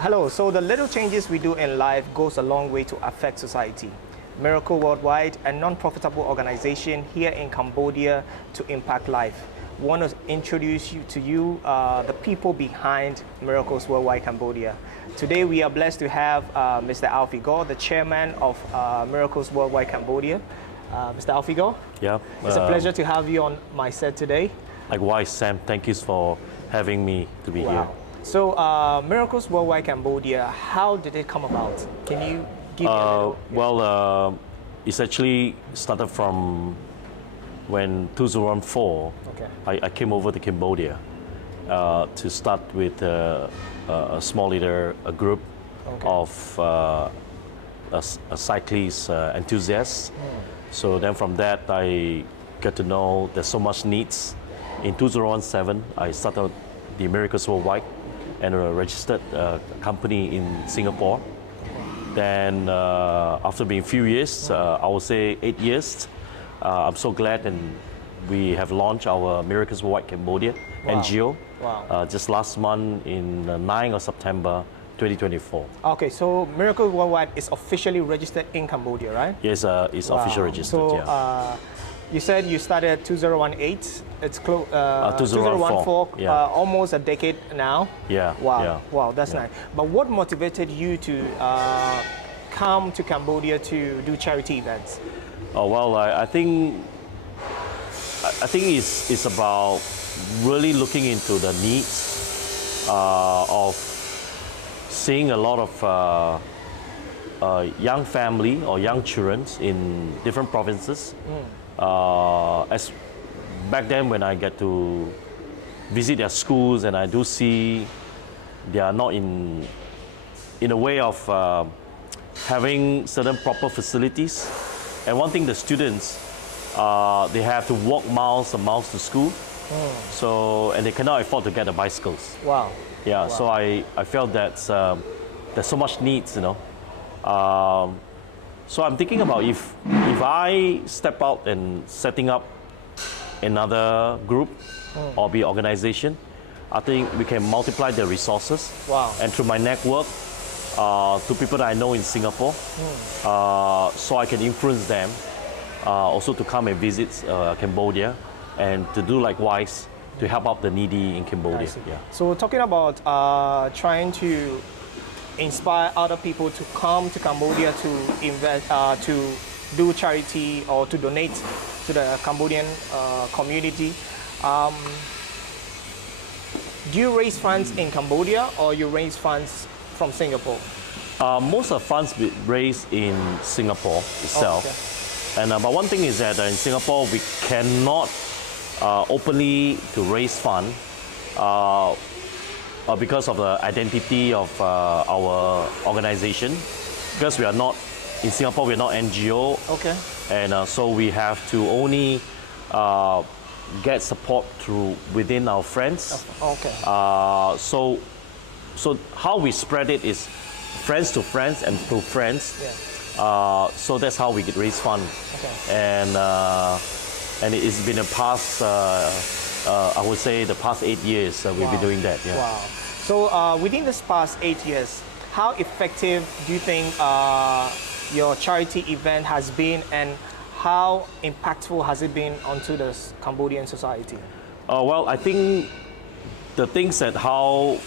Hello, so the little changes we do in life goes a long way to affect society. Miracle Worldwide, a non-profitable organization here in Cambodia to impact life. We want to introduce you to the people behind Miracles Worldwide Cambodia. Today we are blessed to have Mr. Alfee, the chairman of Miracles Worldwide Cambodia. Mr. Alfee, yeah, it's a pleasure to have you on my set today. Likewise, Sam, thank you for having me to be here. So, Miracles Worldwide Cambodia, how did it come about? Can you give me a little? Well, it's actually started from when 2004, I came over to Cambodia to start with a small little group of cyclist enthusiasts. So then from that, I got to know there's so much needs. In 2017, I started the Miracles Worldwide and a registered company in Singapore. Then after being a few years, I would say 8 years, I'm so glad and we have launched our Miracles Worldwide Cambodia NGO just last month in 9th of September 2024. Okay, so Miracles Worldwide is officially registered in Cambodia, right? Yes, it's officially registered. So you said you started 2018. It's 2014. Almost a decade now. Yeah. Wow. Yeah. Wow, that's nice. But what motivated you to come to Cambodia to do charity events? Oh well, I think it's about really looking into the needs of seeing a lot of young family or young children in different provinces. As back then when I get to visit their schools and I do see they are not in a way of having certain proper facilities. And one thing, the students, they have to walk miles and miles to school. So, and they cannot afford to get the bicycles. Wow. Yeah, so I felt that there's so much needs, you know. So I'm thinking about if I step out and setting up another group or be organization, I think we can multiply the resources. Wow. And through my network, to people that I know in Singapore, so I can influence them also to come and visit Cambodia and to do likewise to help out the needy in Cambodia. Yeah. So talking about trying to inspire other people to come to Cambodia to invest, to do charity or to donate to the Cambodian community. Do you raise funds in Cambodia or you raise funds from Singapore? Most of the funds be raised in Singapore itself. And but one thing is that in Singapore we cannot openly to raise funds because of the identity of our organization. Because we are not in Singapore, we are not NGO. And so we have to only get support through within our friends. So how we spread it is friends to friends and through friends. So that's how we get raise funds. And it's been a past, I would say, the past 8 years we've been doing that. Yeah. Wow. So within this past 8 years, how effective do you think your charity event has been, and how impactful has it been onto the Cambodian society? Well, I think the things that how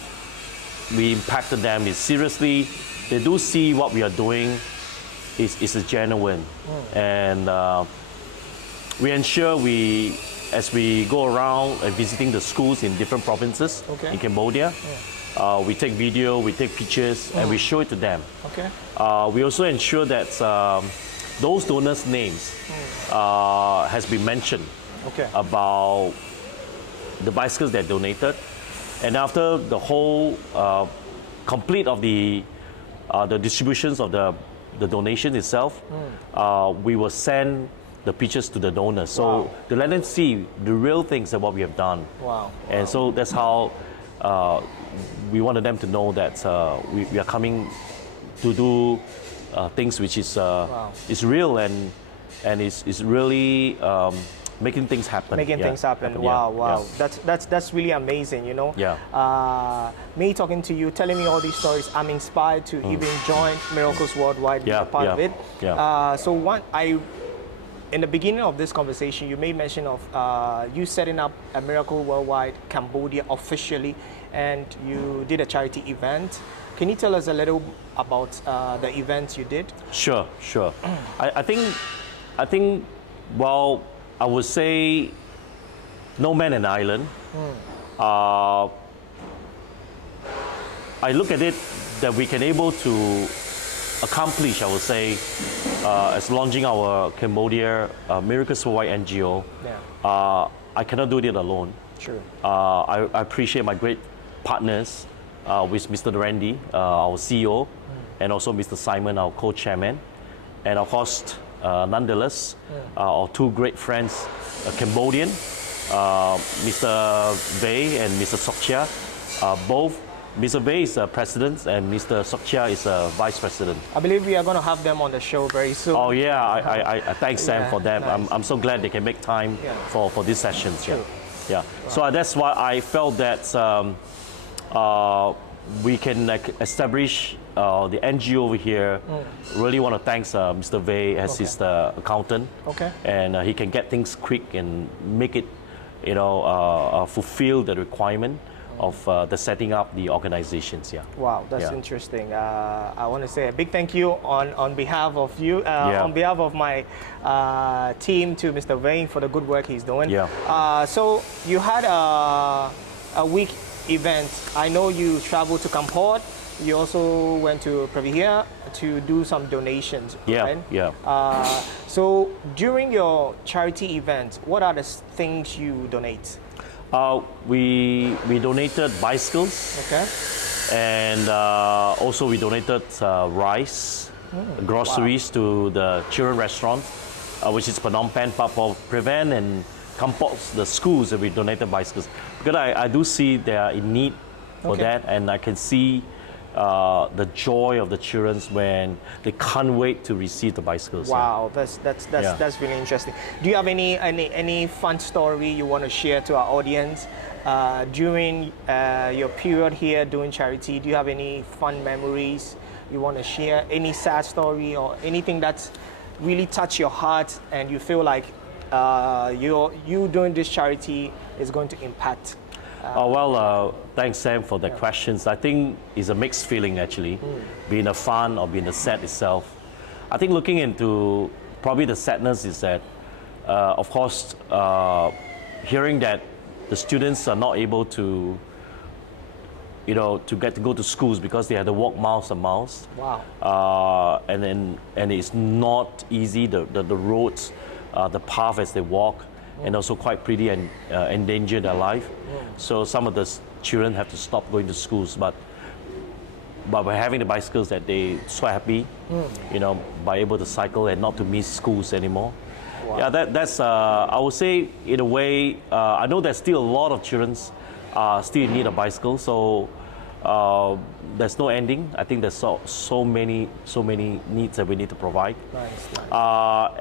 we impacted them is seriously, they do see what we are doing is genuine. And we ensure as we go around and visiting the schools in different provinces in Cambodia, we take video, we take pictures, and we show it to them. We also ensure that those donors' names has been mentioned about the bicycles that donated. And after the whole complete of the distributions of the donation itself, we will send the pictures to the donors. So to let them see the real things that what we have done. And so that's how we wanted them to know that we are coming to do things which is real and is really making things happen. Making things happen. Wow, yeah, wow. yeah. That's really amazing, you know. Yeah. Me talking to you, telling me all these stories, I'm inspired to even join Miracles Worldwide, be a part of it. Yeah. In the beginning of this conversation, you made mention of you setting up a Miracle Worldwide Cambodia officially, and you did a charity event. Can you tell us a little about the events you did? Sure. I think, well, I would say No Man an Island. I look at it that we can able to accomplish, I would say, as launching our Cambodia Miracles Worldwide NGO. Yeah. I cannot do it alone. Sure. I appreciate my great partners with Mr. Randy, our CEO, and also Mr. Simon, our co-chairman. And of course, nonetheless, our two great friends, Cambodian, Mr. Vey and Mr. Sokchia, both. Mr. Vey is president and Mr. Sokchia is vice president. I believe we are going to have them on the show very soon. Oh yeah, I thank Sam for that. Nice. I'm so glad they can make time for these sessions. True. Yeah. Wow. So that's why I felt that we can establish the NGO over here. Really want to thank Mr. Vey as his accountant. Okay. And he can get things quick and make it, fulfill the requirement of the setting up the organizations. Yeah. Wow, that's interesting. I want to say a big thank you on behalf of you, on behalf of my team, to Mr. Vey for the good work he's doing. Yeah. So you had a week event. I know you traveled to Cambodia. You also went to Privia to do some donations. Yeah. Right? Yeah. So during your charity event, what are the things you donate? We donated bicycles. Okay. And also we donated rice, groceries to the children restaurant, which is Phnom Penh, Papua Prevent, and Kampot, the schools that we donated bicycles. Because I do see they are in need for that, and I can see the joy of the children when they can't wait to receive the bicycles. Wow, that's really interesting. Do you have any fun story you want to share to our audience during your period here doing charity? Do you have any fun memories you want to share? Any sad story or anything that's really touched your heart and you feel like you doing this charity is going to impact? Thanks Sam for the questions. I think it's a mixed feeling actually, being a fun or being the sad itself. I think looking into probably the sadness is that, of course, hearing that the students are not able to, to get to go to schools because they had to walk miles and miles. Wow. And it's not easy, the roads, the path as they walk, and also quite pretty and endanger their life. So some of the children have to stop going to schools, but by having the bicycles that they so happy, by able to cycle and not to miss schools anymore. Wow. Yeah, that's I would say in a way, I know there's still a lot of children still in need of bicycles, so there's no ending. I think there's so many needs that we need to provide. Nice.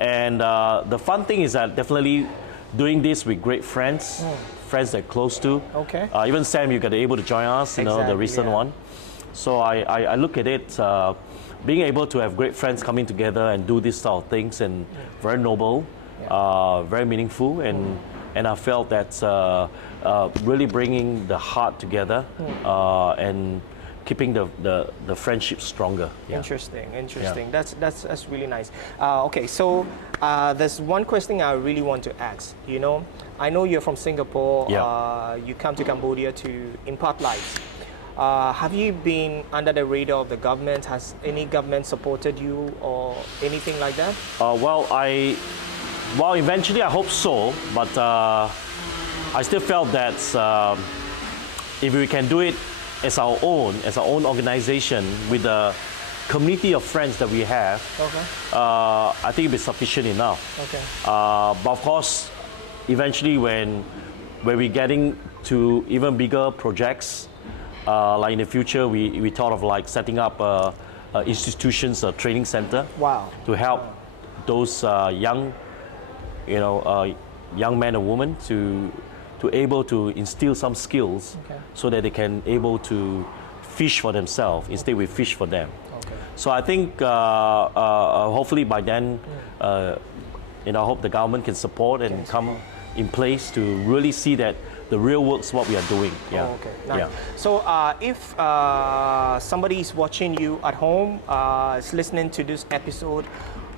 And the fun thing is that definitely doing this with great friends, friends that are close to. Okay. Even Sam, you got able to join us, the recent one. So I look at it, being able to have great friends coming together and do these sort of things, and very noble, very meaningful, and I felt that's really bringing the heart together and keeping the friendship stronger. Yeah. Interesting. Yeah. That's really nice. Okay, so there's one question I really want to ask. I know you're from Singapore. Yeah. You come to Cambodia to impart life. Have you been under the radar of the government? Has any government supported you or anything like that? Eventually I hope so, but I still felt that if we can do it as our own organization with the community of friends that we have, I think it'll be sufficient enough. Okay. But of course, eventually when we're getting to even bigger projects, like in the future, we thought of like setting up institutions, a training center. Wow. To help those young, young men and women to able to instill some skills so that they can able to fish for themselves instead we fish for them. Okay. So I think hopefully by then, I hope the government can support and come in place to really see that the real work's what we are doing. Yeah. Oh, okay. Nice. Yeah. So if somebody is watching you at home, is listening to this episode,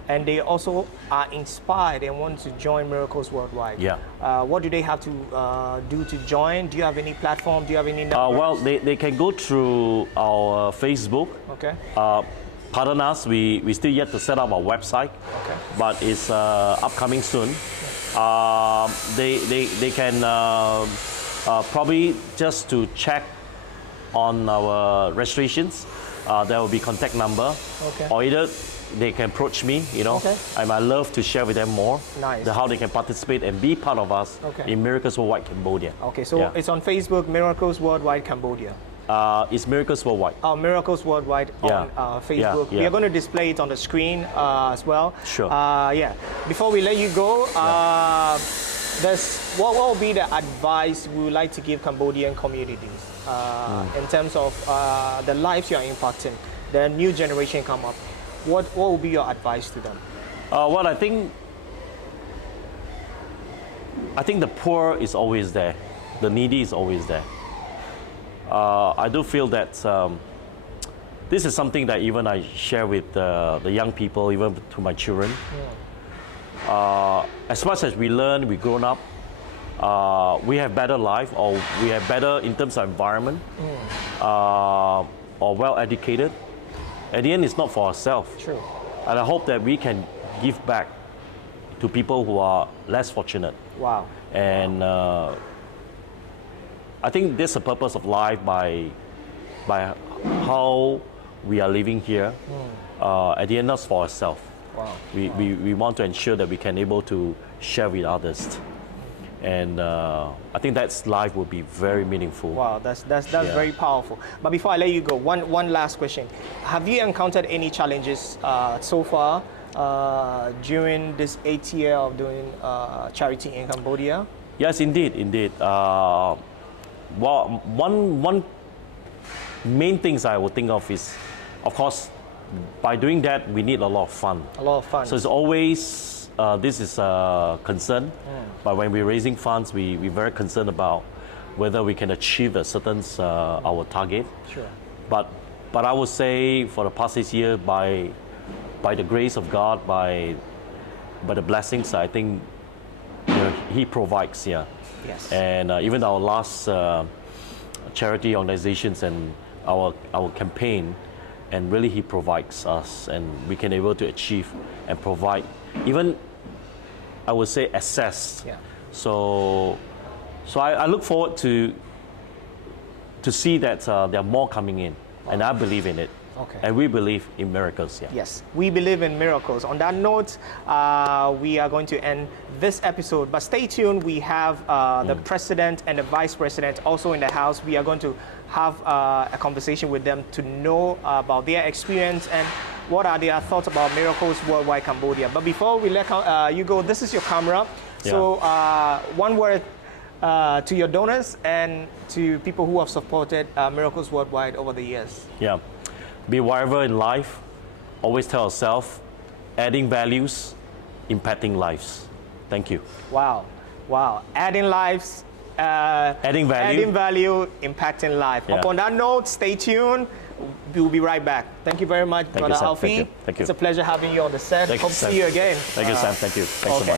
and they also are inspired and want to join Miracles Worldwide, what do they have to do to join? Do you have any platform? Do you have any numbers? Well, they can go through our Facebook. Okay. Pardon us, we still yet to set up our website, but it's upcoming soon. They can probably just to check on our registrations. There will be contact number, or either they can approach me. I might love to share with them more how they can participate and be part of us in Miracles Worldwide Cambodia. Okay, so it's on Facebook, Miracles Worldwide Cambodia. It's Miracles Worldwide. Miracles Worldwide on Facebook. We are going to display it on the screen as well. Sure. Before we let you go, what will be the advice we would like to give Cambodian communities in terms of the lives you are impacting, the new generation come up? What will be your advice to them? Well, I think the poor is always there. The needy is always there. I do feel that this is something that even I share with the young people, even to my children. As much as we learn, we grown up, we have better life, or we have better in terms of environment, or well educated. At the end, it's not for ourselves. True. And I hope that we can give back to people who are less fortunate. Wow. And I think that's the purpose of life by how we are living here. At the end, not for ourselves. Wow. We want to ensure that we can able to share with others. And I think that's life will be very meaningful. Wow, that's very powerful. But before I let you go, one last question. Have you encountered any challenges so far during this 8th year of doing charity in Cambodia? Yes, indeed. Well, one main things I would think of is, of course, by doing that, we need a lot of fun. A lot of fun. So it's always, this is a concern, but when we're raising funds, we're very concerned about whether we can achieve a certain, our target. Sure. But I would say for the past 6 years, by the grace of God, by the blessings, I think He provides, Yes. And even our last charity organizations and our campaign, and really He provides us, and we can able to achieve and provide, even I would say access. Yeah. So I look forward to see that there are more coming in, and I believe in it. Okay. And we believe in miracles. Yes, we believe in miracles. On that note, we are going to end this episode, but stay tuned. We have the president and the vice president also in the house. We are going to have a conversation with them to know about their experience and what are their thoughts about Miracles Worldwide Cambodia. But before we let you go, this is your camera. So one word to your donors and to people who have supported Miracles Worldwide over the years. Yeah. Be whatever in life, always tell ourselves, adding values, impacting lives. Thank you. Wow. Adding lives, adding value, impacting life. Yeah. On that note, stay tuned. We'll be right back. Thank you very much, Brother Alfee. Thank you. It's a pleasure having you on the set. Hope to see you again. Thank you, Sam. Thank you. Thanks so much.